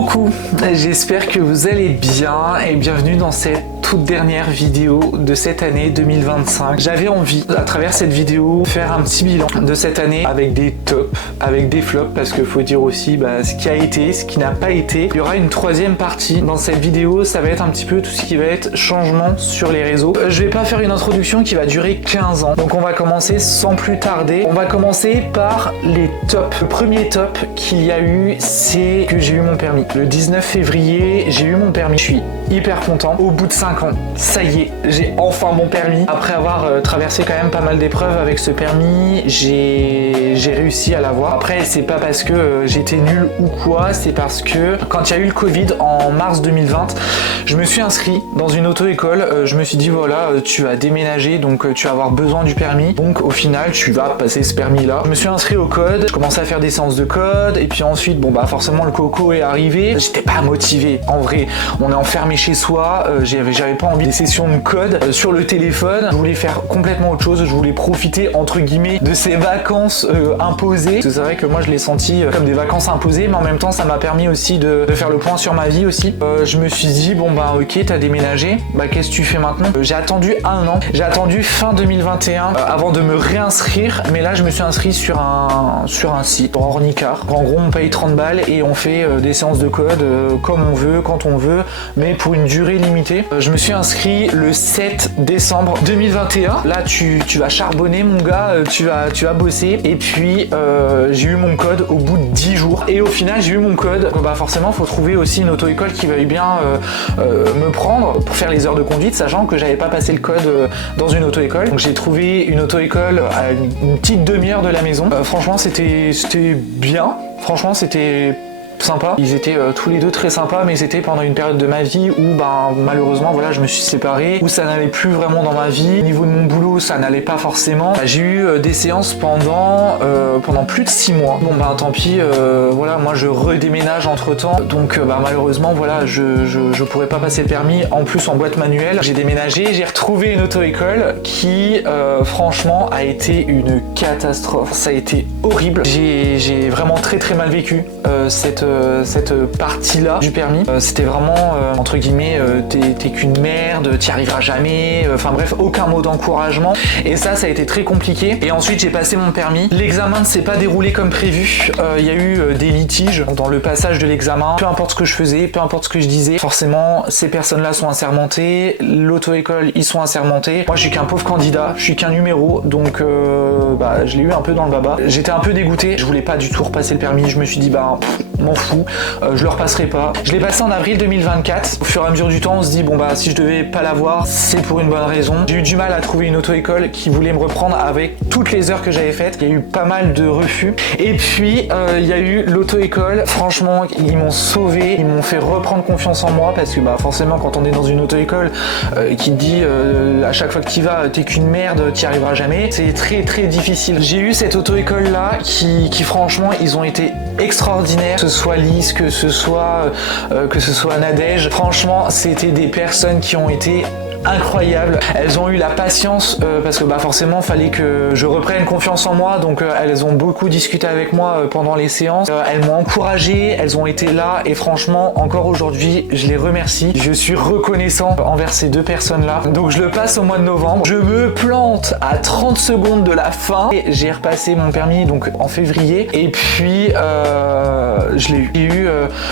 Coucou, j'espère que vous allez bien et bienvenue dans cette toute dernière vidéo de cette année 2025. J'avais envie, à travers cette vidéo, de faire un petit bilan de cette année avec des tops, avec des flops, parce qu'il faut dire aussi ce qui a été, ce qui n'a pas été. Il y aura une troisième partie dans cette vidéo, ça va être un petit peu tout ce qui va être changement sur les réseaux. Je vais pas faire une introduction qui va durer 15 ans, donc on va commencer sans plus tarder. On va commencer par les tops. Le premier top qu'il y a eu, c'est que j'ai eu mon permis. Le 19 février, j'ai eu mon permis. Je suis hyper content. Au bout de 5 ans, ça y est, j'ai enfin mon permis. Après avoir traversé quand même pas mal d'épreuves avec ce permis, j'ai réussi à l'avoir. Après, c'est pas parce que j'étais nul ou quoi, c'est parce que quand il y a eu le Covid en mars 2020, je me suis inscrit dans une auto-école. Je me suis dit voilà, tu vas déménager, donc tu vas avoir besoin du permis. Donc au final, tu vas passer ce permis-là. Je me suis inscrit au code, je commençais à faire des séances de code, et puis ensuite, forcément le coco est arrivé. J'étais pas motivé. En vrai, on est enfermé chez soi, j'avais pas envie des sessions de code sur le téléphone. Je voulais faire complètement autre chose. Je voulais profiter entre guillemets de ces vacances imposées. C'est vrai que moi je l'ai senti comme des vacances imposées, mais en même temps ça m'a permis aussi de faire le point sur ma vie aussi. Je me suis dit ok, t'as déménagé, qu'est-ce que tu fais maintenant? J'ai attendu un an, j'ai attendu fin 2021 avant de me réinscrire, mais là je me suis inscrit sur un site, Ornicar. En gros on paye 30 balles et on fait des séances de code comme on veut, quand on veut, mais pour une durée limitée. Je me suis inscrit le 7 décembre 2021. Là tu vas charbonner mon gars, tu vas bosser, et puis j'ai eu mon code au bout de 10 jours, et au final j'ai eu mon code. Donc, forcément faut trouver aussi une auto-école qui veuille bien me prendre pour faire les heures de conduite, sachant que j'avais pas passé le code dans une auto-école. Donc j'ai trouvé une auto-école à une petite demi-heure de la maison. Franchement c'était bien, franchement c'était sympa. Ils étaient tous les deux très sympas, mais c'était pendant une période de ma vie où malheureusement je me suis séparé, où ça n'allait plus vraiment dans ma vie. Au niveau de mon boulot, ça n'allait pas forcément. J'ai eu des séances pendant plus de 6 mois. Tant pis, moi je redéménage entre temps, donc malheureusement je pourrais pas passer le permis. En plus en boîte manuelle, j'ai déménagé, j'ai retrouvé une auto-école qui franchement a été une catastrophe. Ça a été horrible. J'ai vraiment très très mal vécu cette partie-là du permis. C'était vraiment entre guillemets t'es qu'une merde, t'y arriveras jamais, aucun mot d'encouragement, et ça a été très compliqué. Et ensuite j'ai passé mon permis, l'examen ne s'est pas déroulé comme prévu. Il y a eu des litiges dans le passage de l'examen. Peu importe ce que je faisais, peu importe ce que je disais, forcément ces personnes-là sont assermentées, l'auto-école ils sont assermentés. Moi je suis qu'un pauvre candidat, je suis qu'un numéro, donc je l'ai eu un peu dans le baba. J'étais un peu dégoûté, je voulais pas du tout repasser le permis. Je me suis dit m'en fous, je le repasserai pas. Je l'ai passé en avril 2024. Au fur et à mesure du temps, on se dit si je devais pas l'avoir, c'est pour une bonne raison. J'ai eu du mal à trouver une auto-école qui voulait me reprendre avec toutes les heures que j'avais faites. Il y a eu pas mal de refus. Et puis il y a eu l'auto-école. Franchement, ils m'ont sauvé, ils m'ont fait reprendre confiance en moi, parce que forcément quand on est dans une auto-école qui te dit à chaque fois que tu y vas, t'es qu'une merde, t'y arriveras jamais, c'est très très difficile. J'ai eu cette auto-école là qui franchement ils ont été extraordinaires, que ce soit Lise, que ce soit Nadège. Franchement c'était des personnes qui ont été incroyables. Elles ont eu la patience parce que forcément fallait que je reprenne confiance en moi, donc elles ont beaucoup discuté avec moi pendant les séances. Elles m'ont encouragé, elles ont été là, et franchement encore aujourd'hui je les remercie. Je suis reconnaissant envers ces deux personnes là. Donc je le passe au mois de novembre, je me plante à 30 secondes de la fin et j'ai repassé mon permis donc en février, et puis je l'ai eu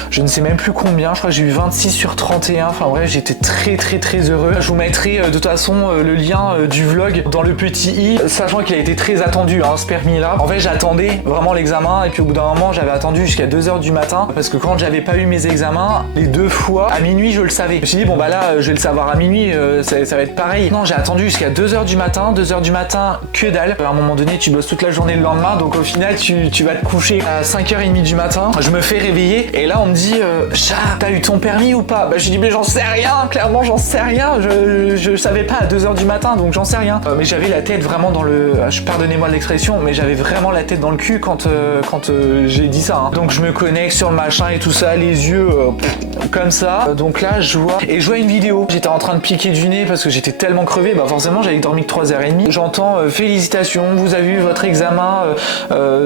je ne sais même plus combien, je crois que j'ai eu 26 sur 31. J'étais très très très heureux. Je vous mettrai de toute façon le lien du vlog dans le petit i, sachant qu'il a été très attendu ce permis là. En fait j'attendais vraiment l'examen, et puis au bout d'un moment j'avais attendu jusqu'à 2h du matin, parce que quand j'avais pas eu mes examens, les 2 fois à minuit je le savais. Je me suis dit là je vais le savoir à minuit, ça va être pareil. Non, j'ai attendu jusqu'à 2h du matin, que dalle. À un moment donné tu bosses toute la journée le lendemain, donc au final tu vas te coucher à 5h30 du matin. Je me fais réveiller et là on me dit chat, t'as eu ton permis ou pas? Je dis mais j'en sais rien, clairement j'en sais rien, je savais pas à 2h du matin, donc j'en sais rien. Mais j'avais la tête vraiment dans le... Pardonnez-moi l'expression, mais j'avais vraiment la tête dans le cul quand j'ai dit ça. Hein. Donc je me connecte sur le machin et tout ça, les yeux comme ça. Donc là, je vois une vidéo. J'étais en train de piquer du nez parce que j'étais tellement crevé. Bah forcément, j'avais dormi que 3h30. J'entends félicitations, vous avez eu votre examen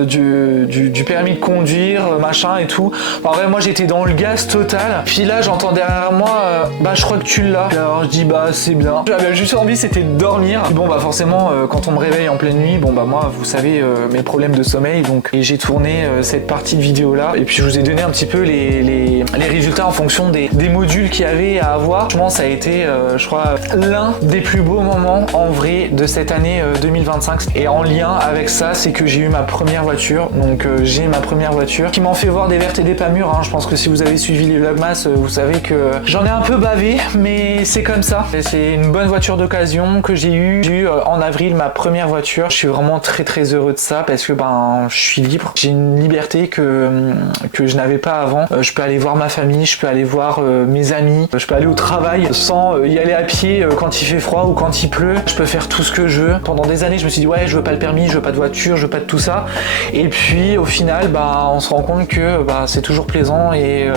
du permis de conduire, machin et tout. En vrai, moi j'étais dans le gaz total. Puis là, j'entends derrière moi, bah je crois que tu l'as. Alors je dis bah c'est bien. J'avais juste envie, c'était de dormir. Bon bah forcément, quand on me réveille en pleine nuit, bon bah moi, vous savez mes problèmes de sommeil, donc et j'ai tourné cette partie de vidéo là. Et puis je vous ai donné un petit peu les résultats en fonction des modules qu'il y avait à avoir. Franchement, ça a été, je crois, l'un des plus beaux moments en vrai de cette année 2025. Et en lien avec ça, c'est que j'ai eu ma première voiture. Donc j'ai ma première voiture qui m'en fait voir des vertes et des pas mûres. Hein. Je pense que si vous avez suivi les vlogmas, vous savez que j'en ai un peu bavé, mais c'est comme ça. C'est une bonne voiture d'occasion que j'ai eue. J'ai eu en avril ma première voiture. Je suis vraiment très très heureux de ça parce que ben je suis libre. J'ai une liberté que je n'avais pas avant. Je peux aller voir ma famille, je peux aller voir mes amis, je peux aller au travail sans y aller à pied quand il fait froid ou quand il pleut. Je peux faire tout ce que je veux. Pendant des années, je me suis dit ouais, je veux pas le permis, je veux pas de voiture, je veux pas de tout ça. Et puis au final, bah on se rend compte que bah, c'est toujours plaisant et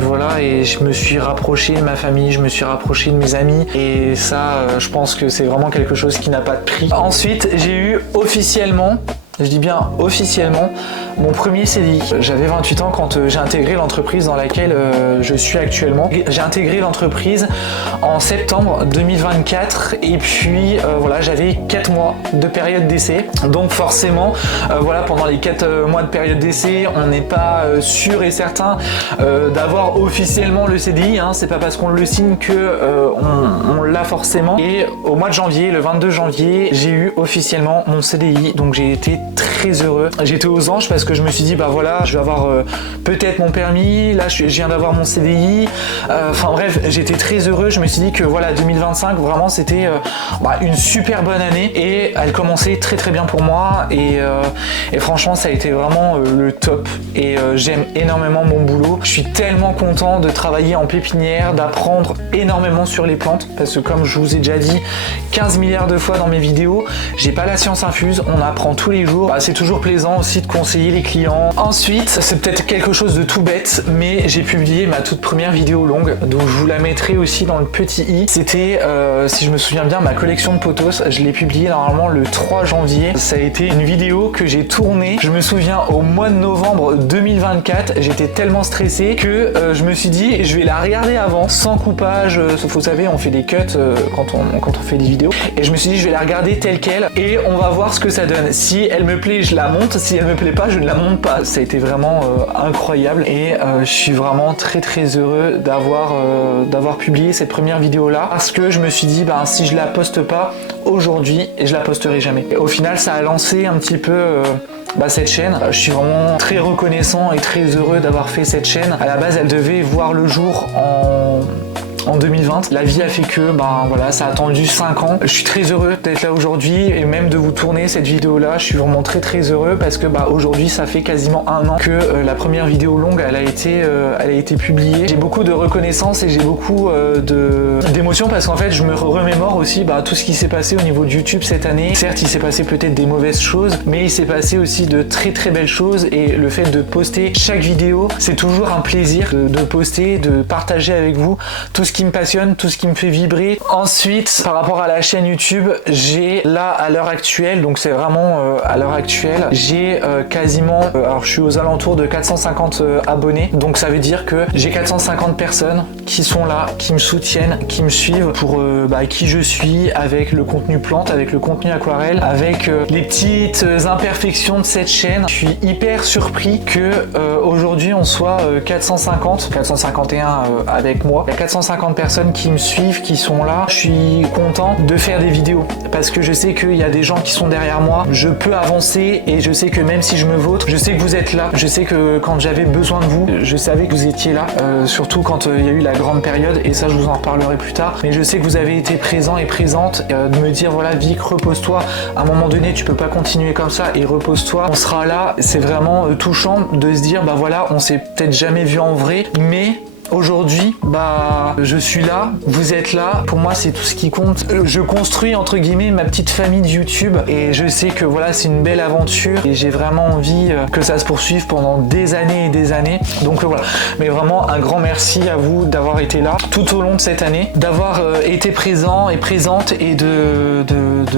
voilà. Et je me suis rapproché de ma famille, je me suis rapproché de mes amis et ça, je pense que c'est vraiment quelque chose qui n'a pas de prix. Ensuite, j'ai eu officiellement, je dis bien officiellement, mon premier CDI. J'avais 28 ans quand j'ai intégré l'entreprise dans laquelle je suis actuellement. J'ai intégré l'entreprise en septembre 2024 et puis voilà, j'avais 4 mois de période d'essai. Donc forcément, voilà, pendant les 4 mois de période d'essai, on n'est pas sûr et certain d'avoir officiellement le CDI. Hein. C'est pas parce qu'on le signe que on l'a forcément. Et au mois de janvier, le 22 janvier, j'ai eu officiellement mon CDI. Donc j'ai été très heureux. J'étais aux anges parce que je me suis dit bah voilà, je vais avoir peut-être mon permis, là je viens d'avoir mon CDI, enfin bref, j'étais très heureux. Je me suis dit que voilà, 2025 vraiment c'était une super bonne année et elle commençait très très bien pour moi et franchement ça a été vraiment le top et j'aime énormément mon boulot. Je suis tellement content de travailler en pépinière, d'apprendre énormément sur les plantes parce que comme je vous ai déjà dit 15 milliards de fois dans mes vidéos, j'ai pas la science infuse, on apprend tous les jours. C'est toujours plaisant aussi de conseiller les clients. Ensuite, c'est peut-être quelque chose de tout bête, mais j'ai publié ma toute première vidéo longue, donc je vous la mettrai aussi dans le petit i. C'était, si je me souviens bien, ma collection de potos. Je l'ai publiée normalement le 3 janvier. Ça a été une vidéo que j'ai tournée, je me souviens, au mois de novembre 2024. J'étais tellement stressé que je me suis dit, je vais la regarder avant, sans coupage. Vous savez, on fait des cuts quand on fait des vidéos. Et je me suis dit, je vais la regarder telle quelle et on va voir ce que ça donne. Si elle me plaît, je la monte. Si elle me plaît pas, je ne la monte pas. Ça a été vraiment incroyable et je suis vraiment très très heureux d'avoir publié cette première vidéo là parce que je me suis dit si je la poste pas aujourd'hui, je la posterai jamais. Et au final, ça a lancé un petit peu cette chaîne. Je suis vraiment très reconnaissant et très heureux d'avoir fait cette chaîne. À la base, elle devait voir le jour en 2020. La vie a fait que voilà, ça a attendu 5 ans. Je suis très heureux d'être là aujourd'hui et même de vous tourner cette vidéo là. Je suis vraiment très très heureux parce que aujourd'hui ça fait quasiment 1 an que la première vidéo longue elle a été publiée. J'ai beaucoup de reconnaissance et j'ai beaucoup d'émotions parce qu'en fait je me remémore aussi tout ce qui s'est passé au niveau de YouTube cette année. Certes, il s'est passé peut-être des mauvaises choses, mais il s'est passé aussi de très très belles choses et le fait de poster chaque vidéo, c'est toujours un plaisir de poster, de partager avec vous tout ce qui me passionne, tout ce qui me fait vibrer. Ensuite, par rapport à la chaîne YouTube, j'ai là à l'heure actuelle, donc c'est vraiment à l'heure actuelle, j'ai quasiment, alors je suis aux alentours de 450 abonnés, donc ça veut dire que j'ai 450 personnes qui sont là, qui me soutiennent, qui me suivent pour qui je suis, avec le contenu plante, avec le contenu aquarelle, avec les petites imperfections de cette chaîne. Je suis hyper surpris que aujourd'hui on soit 451 avec moi. Il y a 450 personnes qui me suivent, qui sont là. Je suis content de faire des vidéos parce que je sais qu'il y a des gens qui sont derrière moi. Je peux avancer et je sais que même si je me vautre, je sais que vous êtes là. Je sais que quand j'avais besoin de vous, je savais que vous étiez là. Surtout quand il y a eu la grande période et ça je vous en reparlerai plus tard. Mais je sais que vous avez été présents et présentes de me dire voilà Vic, repose-toi. À un moment donné, tu peux pas continuer comme ça et repose-toi. On sera là. C'est vraiment touchant de se dire voilà, on s'est peut-être jamais vu en vrai, mais Aujourd'hui, je suis là, vous êtes là, pour moi c'est tout ce qui compte. Je construis entre guillemets ma petite famille de YouTube et je sais que voilà, c'est une belle aventure et j'ai vraiment envie que ça se poursuive pendant des années et des années. Donc voilà, mais vraiment un grand merci à vous d'avoir été là tout au long de cette année, d'avoir été présent et présente et de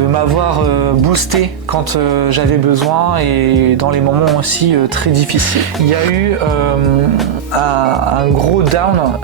m'avoir boosté quand j'avais besoin et dans les moments aussi très difficiles. Il y a eu un gros down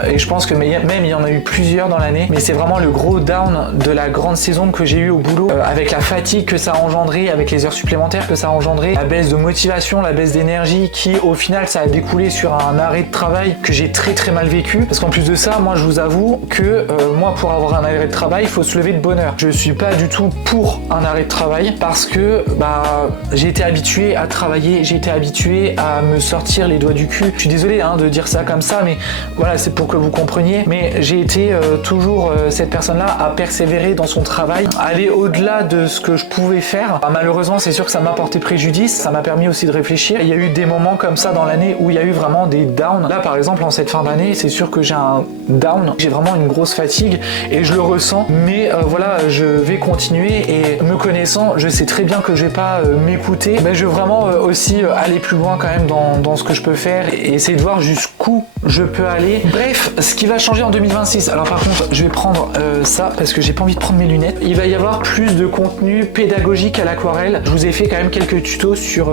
et je pense que même il y en a eu plusieurs dans l'année, mais c'est vraiment le gros down de la grande saison que j'ai eu au boulot avec la fatigue que ça a engendré, avec les heures supplémentaires que ça a engendré, la baisse de motivation, la baisse d'énergie qui au final ça a découlé sur un arrêt de travail que j'ai très mal vécu parce qu'en plus de ça, moi je vous avoue que moi pour avoir un arrêt de travail il faut se lever de bonne heure. Je suis pas du tout pour un arrêt de travail parce que j'ai été habitué à travailler, j'ai été habitué à me sortir les doigts du cul. Je suis désolé de dire ça comme ça, mais voilà, c'est pour que vous compreniez, mais j'ai été toujours cette personne-là à persévérer dans son travail, à aller au-delà de ce que je pouvais faire. Malheureusement, c'est sûr que ça m'a porté préjudice, ça m'a permis aussi de réfléchir. Il y a eu des moments comme ça dans l'année où il y a eu vraiment des downs. Là, par exemple, en cette fin d'année, c'est sûr que j'ai un down, j'ai vraiment une grosse fatigue et je le ressens, mais voilà, je vais continuer et me connaissant, je sais très bien que je vais pas m'écouter, mais je veux vraiment aussi aller plus loin quand même dans ce que je peux faire et essayer de voir jusqu'où je peux aller. Bref, ce qui va changer en 2026, alors par contre je vais prendre ça parce que j'ai pas envie de prendre mes lunettes. Il va y avoir plus de contenu pédagogique à l'aquarelle. Je vous ai fait quand même quelques tutos sur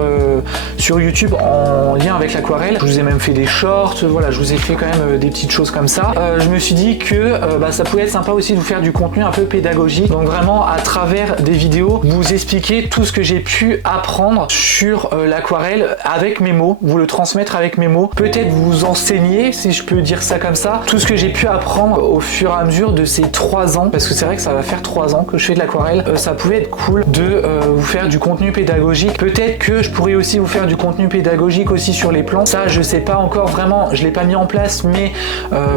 YouTube en lien avec l'aquarelle. Je vous ai même fait des shorts, voilà, je vous ai fait quand même des petites choses comme ça. Je me suis dit que ça pouvait être sympa aussi de vous faire du contenu un peu pédagogique. Donc vraiment à travers des vidéos, vous expliquer tout ce que j'ai pu apprendre sur l'aquarelle avec mes mots, vous le transmettre avec mes mots, peut-être vous enseigner, si je peux dire ça comme ça, tout ce que j'ai pu apprendre au fur et à mesure de ces 3 ans, parce que c'est vrai que ça va faire 3 ans que je fais de l'aquarelle. Ça pouvait être cool de vous faire du contenu pédagogique. Peut-être que je pourrais aussi vous faire du contenu pédagogique aussi sur les plans. Ça, je sais pas encore vraiment, je l'ai pas mis en place, mais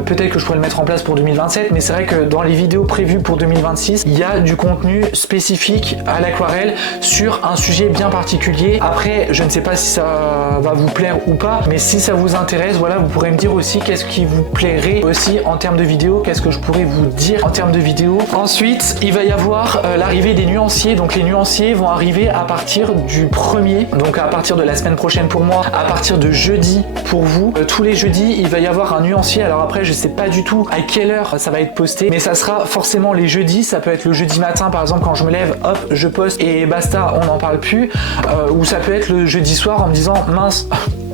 peut-être que je pourrais le mettre en place pour 2027. Mais c'est vrai que dans les vidéos prévues pour 2026, il y a du contenu spécifique à l'aquarelle sur un sujet bien particulier. Après, je ne sais pas si ça va vous plaire ou pas, mais si ça vous intéresse, voilà, vous pourrez me dire aussi qu'est-ce qui vous plairait aussi en termes de vidéos, qu'est-ce que je pourrais vous dire en termes de vidéos. Ensuite, il va y avoir l'arrivée des nuanciers. Donc les nuanciers vont arriver à partir du 1er, donc à partir de la semaine prochaine pour moi, à partir de jeudi pour vous. Tous les jeudis, il va y avoir un nuancier. Alors après, je sais pas du tout à quelle heure ça va être posté, mais ça sera forcément les jeudis. Ça peut être le jeudi matin, par exemple, quand je me lève, hop, je poste et basta, on n'en parle plus. Ou ça peut être le jeudi soir en me disant, mince,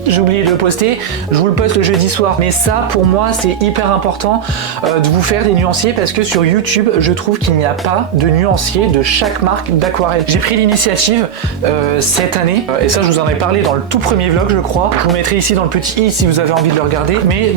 j'ai oublié de le poster, je vous le poste le jeudi soir. Mais ça, pour moi, c'est hyper important de vous faire des nuanciers parce que sur YouTube, je trouve qu'il n'y a pas de nuancier de chaque marque d'aquarelle. J'ai pris l'initiative cette année, et ça, je vous en ai parlé dans le tout premier vlog, je crois. Je vous mettrai ici dans le petit i si vous avez envie de le regarder, mais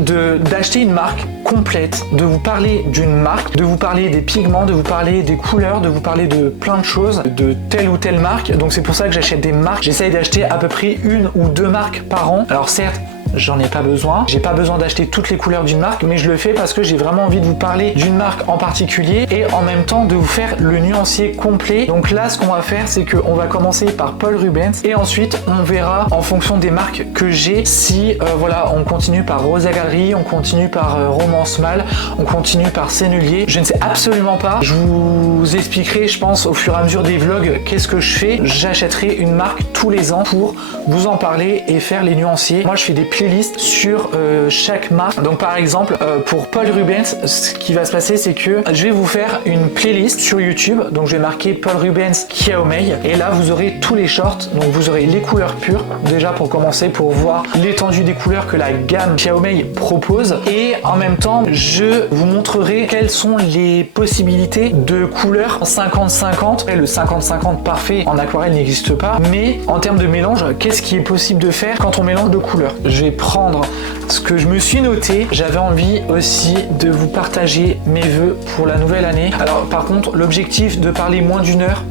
d'acheter une marque complète, de vous parler d'une marque, de vous parler des pigments, de vous parler des couleurs, de vous parler de plein de choses, de telle ou telle marque. Donc c'est pour ça que j'achète des marques. J'essaye d'acheter à peu près 1 ou 2 marques par an. Alors certes, j'en ai pas besoin, j'ai pas besoin d'acheter toutes les couleurs d'une marque, mais je le fais parce que j'ai vraiment envie de vous parler d'une marque en particulier et en même temps de vous faire le nuancier complet. Donc là, ce qu'on va faire, c'est qu'on va commencer par Paul Rubens et ensuite on verra en fonction des marques que j'ai si voilà, on continue par Rosa Gallery, on continue par Romance Mâle, on continue par Sennelier. Je ne sais absolument pas, je vous expliquerai, je pense, au fur et à mesure des vlogs, qu'est-ce que je fais. J'achèterai une marque tous les ans pour vous en parler et faire les nuanciers. Moi, je fais des playlist sur chaque marque. Donc par exemple pour Paul Rubens, ce qui va se passer, c'est que je vais vous faire une playlist sur YouTube. Donc je vais marquer Paul Rubens Kiaomei et là vous aurez tous les shorts. Donc vous aurez les couleurs pures déjà pour commencer, pour voir l'étendue des couleurs que la gamme Kiaomei propose, et en même temps je vous montrerai quelles sont les possibilités de couleurs en 50-50. Le 50-50 parfait en aquarelle n'existe pas, mais en termes de mélange, qu'est-ce qui est possible de faire quand on mélange de couleurs? Je vais prendre ce que je me suis noté. J'avais envie aussi de vous partager mes vœux pour la nouvelle année. Alors par contre, l'objectif de parler moins d'1 heure,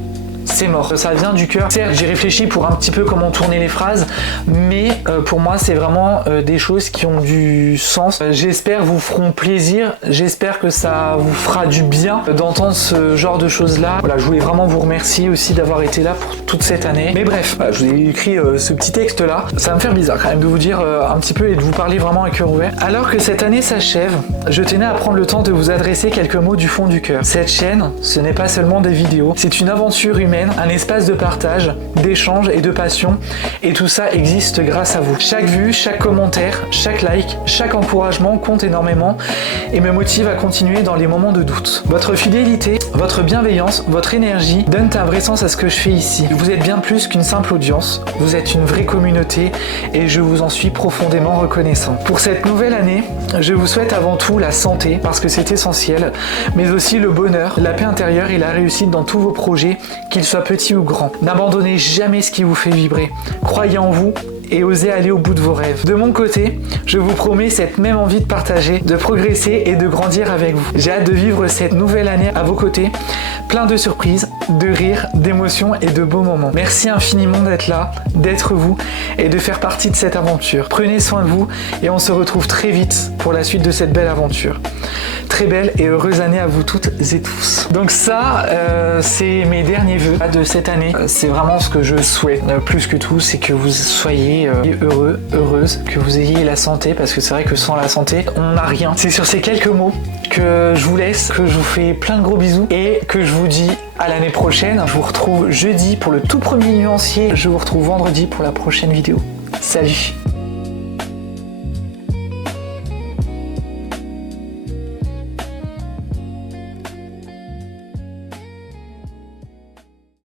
c'est mort. Ça vient du cœur. Certes, j'ai réfléchi pour un petit peu comment tourner les phrases, mais pour moi, c'est vraiment des choses qui ont du sens. J'espère vous feront plaisir. J'espère que ça vous fera du bien d'entendre ce genre de choses-là. Voilà, je voulais vraiment vous remercier aussi d'avoir été là pour toute cette année. Mais bref, je vous ai écrit ce petit texte-là. Ça va me faire bizarre quand même de vous dire un petit peu et de vous parler vraiment à cœur ouvert. Alors que cette année s'achève, je tenais à prendre le temps de vous adresser quelques mots du fond du cœur. Cette chaîne, ce n'est pas seulement des vidéos, c'est une aventure humaine, un espace de partage, d'échange et de passion, et tout ça existe grâce à vous. Chaque vue, chaque commentaire, chaque like, chaque encouragement compte énormément et me motive à continuer dans les moments de doute. Votre fidélité, votre bienveillance, votre énergie donnent un vrai sens à ce que je fais ici. Vous êtes bien plus qu'une simple audience, vous êtes une vraie communauté et je vous en suis profondément reconnaissant. Pour cette nouvelle année, je vous souhaite avant tout la santé parce que c'est essentiel, mais aussi le bonheur, la paix intérieure et la réussite dans tous vos projets, qu'ils soient petits ou grands. N'abandonnez jamais ce qui vous fait vibrer. Croyez en vous et osez aller au bout de vos rêves. De mon côté, je vous promets cette même envie de partager, de progresser et de grandir avec vous. J'ai hâte de vivre cette nouvelle année à vos côtés, plein de surprises, de rires, d'émotions et de beaux moments. Merci infiniment d'être là, d'être vous et de faire partie de cette aventure. Prenez soin de vous et on se retrouve très vite pour la suite de cette belle aventure. Très belle et heureuse année à vous toutes et tous. Donc ça, c'est mes derniers vœux de cette année. C'est vraiment ce que je souhaite. Plus que tout, c'est que vous soyez heureux, heureuse, que vous ayez la santé, parce que c'est vrai que sans la santé, on n'a rien. C'est sur ces quelques mots que je vous laisse, que je vous fais plein de gros bisous et que je vous dis à l'année prochaine. Je vous retrouve jeudi pour le tout premier nuancier. Je vous retrouve vendredi pour la prochaine vidéo. Salut!